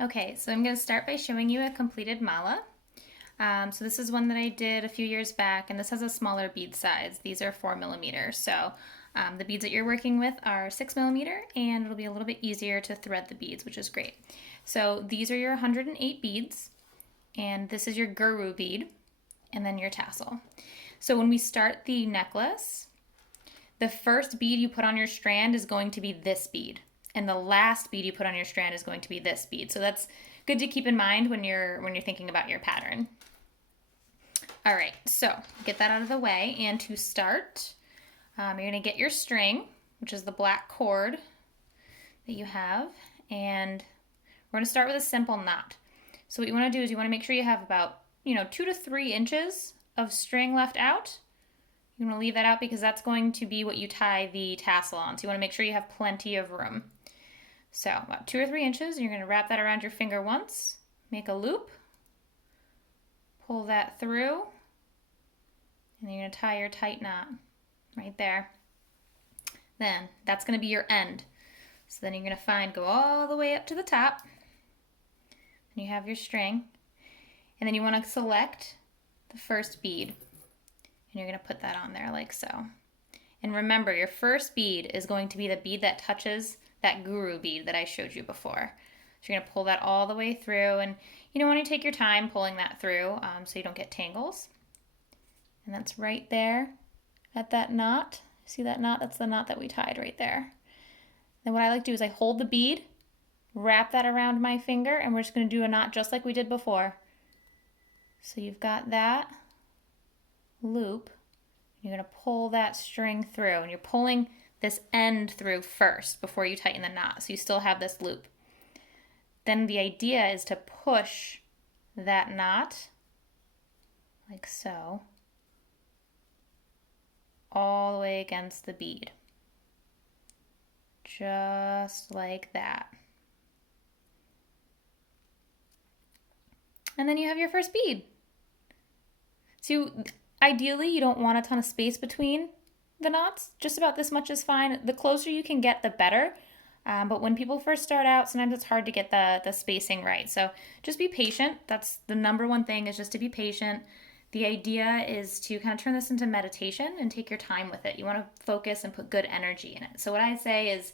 Okay, so I'm going to start by showing you a completed mala. So this is one that I did a few years back, and this has a smaller bead size. These are 4 millimeters. So the beads that you're working with are 6 millimeter, and it'll be a little bit easier to thread the beads, which is great. So these are your 108 beads, and this is your guru bead, and then your tassel. So when we start the necklace, the first bead you put on your strand is going to be this bead, and the last bead you put on your strand is going to be this bead. So that's good to keep in mind when you're thinking about your pattern. All right, so get that out of the way, and to start, you're going to get your string, which is the black cord that you have, and we're going to start with a simple knot. So what you want to do is you want to make sure you have about 2 to 3 inches of string left out. You want to leave that out because that's going to be what you tie the tassel on. So you want to make sure you have plenty of room. So about 2 or 3 inches, you're going to wrap that around your finger once, make a loop, pull that through, and you're going to tie your tight knot right there. Then that's going to be your end. So then you're going to go all the way up to the top, and you have your string, and then you want to select the first bead. And you're going to put that on there like so. And remember, your first bead is going to be the bead that touches that guru bead that I showed you before. So you're going to pull that all the way through, and you don't want to take your time pulling that through so you don't get tangles. And that's right there at that knot. See that knot? That's the knot that we tied right there. Then what I like to do is I hold the bead, wrap that around my finger, and we're just going to do a knot just like we did before. So you've got that loop. You're going to pull that string through, and you're pulling this end through first before you tighten the knot, so you still have this loop. Then the idea is to push that knot like so all the way against the bead, just like that. And then you have your first bead. So ideally, you don't want a ton of space between the knots. Just about this much is fine. The closer you can get, the better. But when people first start out, sometimes it's hard to get the spacing right. So just be patient. That's the number one thing, is just to be patient. The idea is to kind of turn this into meditation and take your time with it. You want to focus and put good energy in it. So what I say is,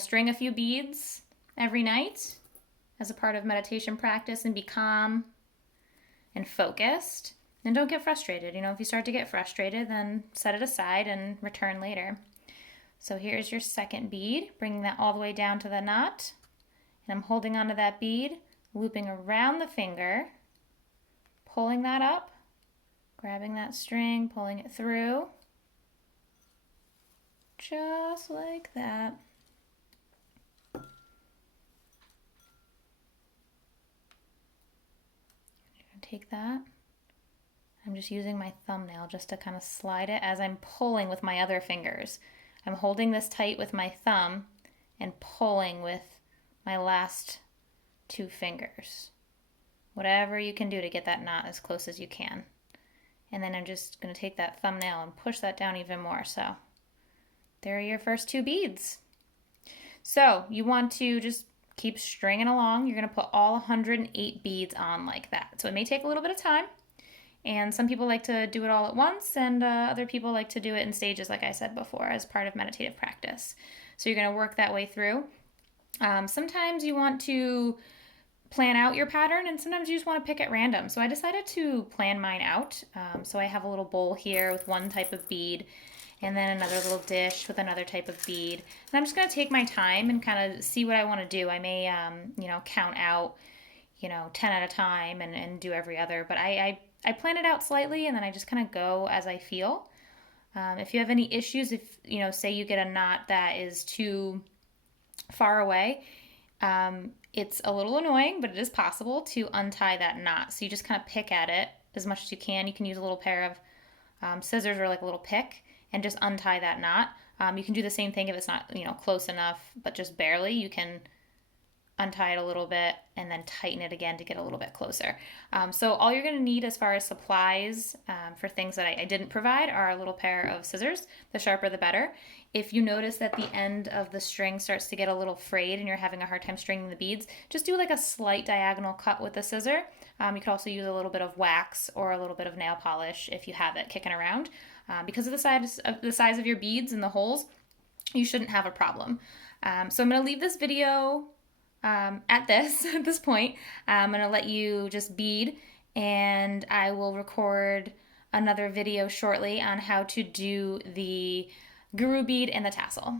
string a few beads every night as a part of meditation practice, and be calm and focused. And don't get frustrated. If you start to get frustrated, then set it aside and return later. So here's your second bead, bringing that all the way down to the knot. And I'm holding onto that bead, looping around the finger, pulling that up, grabbing that string, pulling it through, just like that. You're going to take that. I'm just using my thumbnail just to kind of slide it as I'm pulling with my other fingers. I'm holding this tight with my thumb and pulling with my last 2 fingers. Whatever you can do to get that knot as close as you can. And then I'm just going to take that thumbnail and push that down even more. So there are your first 2 beads. So you want to just keep stringing along. You're going to put all 108 beads on like that. So it may take a little bit of time. And some people like to do it all at once, and other people like to do it in stages, like I said before, as part of meditative practice. So you're going to work that way through. Sometimes you want to plan out your pattern, and sometimes you just want to pick at random. So I decided to plan mine out. So I have a little bowl here with one type of bead, and then another little dish with another type of bead. And I'm just going to take my time and kind of see what I want to do. I may, count out, 10 at a time and do every other, but I plan it out slightly, and then I just kind of go as I feel. If you have any issues, if, say you get a knot that is too far away, it's a little annoying, but it is possible to untie that knot. So you just kind of pick at it as much as you can. You can use a little pair of scissors or like a little pick and just untie that knot. You can do the same thing if it's not, close enough, but just barely. You can untie it a little bit, and then tighten it again to get a little bit closer. So all you're going to need as far as supplies for things that I didn't provide are a little pair of scissors. The sharper the better. If you notice that the end of the string starts to get a little frayed and you're having a hard time stringing the beads, just do like a slight diagonal cut with the scissor. You could also use a little bit of wax or a little bit of nail polish if you have it kicking around. Because of the size of your beads and the holes, you shouldn't have a problem. So I'm going to leave this video at this point. I'm going to let you just bead, and I will record another video shortly on how to do the guru bead and the tassel.